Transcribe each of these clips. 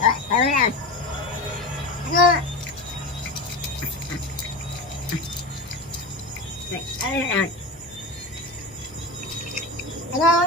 Rồi, phải bữa nào Ngơ Rồi.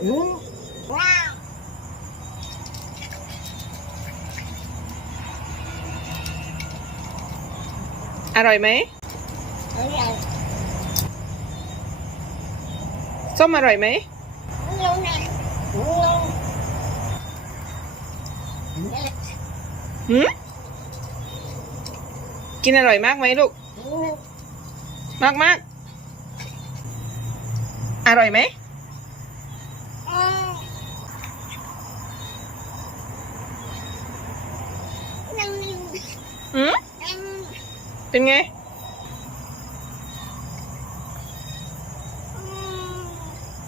อร่อยไหมส้มอร่อยไหมหืมกินอร่อยมากไหมลูก มากมากอร่อยไหม หืมเป็นไง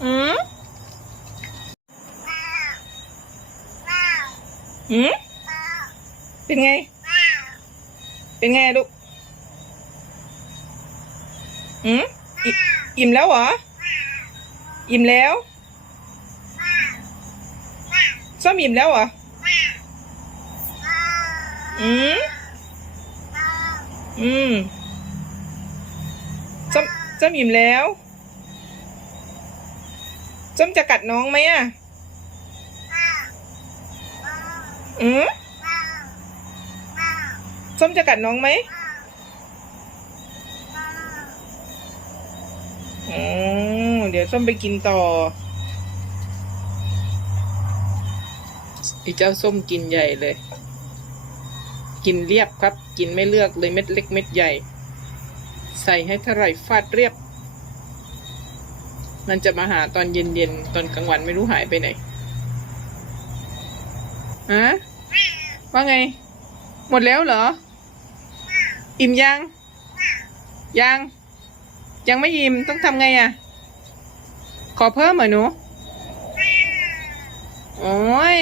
หืมหืมเป็นไง เป็นไงลูกหืมอิอิ่มแล้วเหรอ อิ่มแล้วส้มอิ่มแล้วเหรอ อืม อืมส้มส้มอิ่มแล้วส้มจะกัดน้องไหมอะอืมส้มจะกัดน้องไหมอ๋อเดี๋ยวส้มไปกินต่ออ้เจ้าส้มกินใหญ่เลย กินเรียบครับ กินไม่เลือกเลยเม็ดเล็กเม็ดใหญ่ ใส่ให้เท่าไหร่ฟาดเรียบ มันจะมาหาตอนเย็นๆ ตอนกลางวันไม่รู้หายไปไหนฮะว่าไง หมดแล้วเหรอ อิ่มยัง ยัง ยังไม่อิ่มต้องทำไงอะ ขอเพิ่มเหรอหนู โอ้ย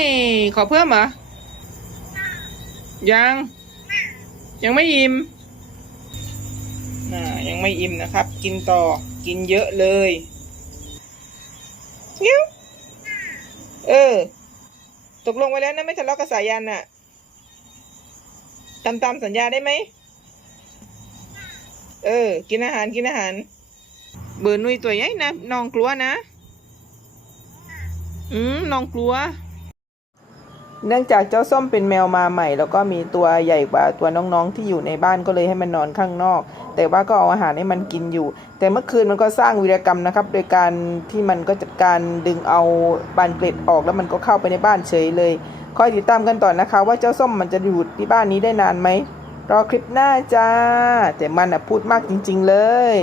ขอเพิ่มเหรอ ยัง ยังไม่อิ่มน่ายังไม่อิ่มนะครับ กินต่อกินเยอะเลยนิ้วเออ ตกลงไว้แล้วนะไม่ทะเลาะกับสายันน่ะตามตามสัญญาได้ไหม เออ กินอาหารกินอาหาร เบอร์นุยตัวใหญ่นะน้องกลัวนะ อืมน้องกลัว เนื่องจากเจ้าส้มเป็นแมวมาใหม่ แล้วก็มีตัวใหญ่กว่าตัวน้องๆที่อยู่ในบ้านก็เลยให้มันนอนข้างนอก แต่ว่าก็เอาอาหารให้มันกินอยู่ แต่เมื่อคืนมันก็สร้างวีรกรรมนะครับ โดยการที่มันก็จัดการดึงเอาบานเกล็ดออกแล้วมันก็เข้าไปในบ้านเฉยเลย คอยติดตามกันต่อนะคะ ว่าเจ้าส้มมันจะอยู่ที่บ้านนี้ได้นานไหมรอคลิปหน้าจ้า แต่มันอะพูดมากจริง ๆ เลย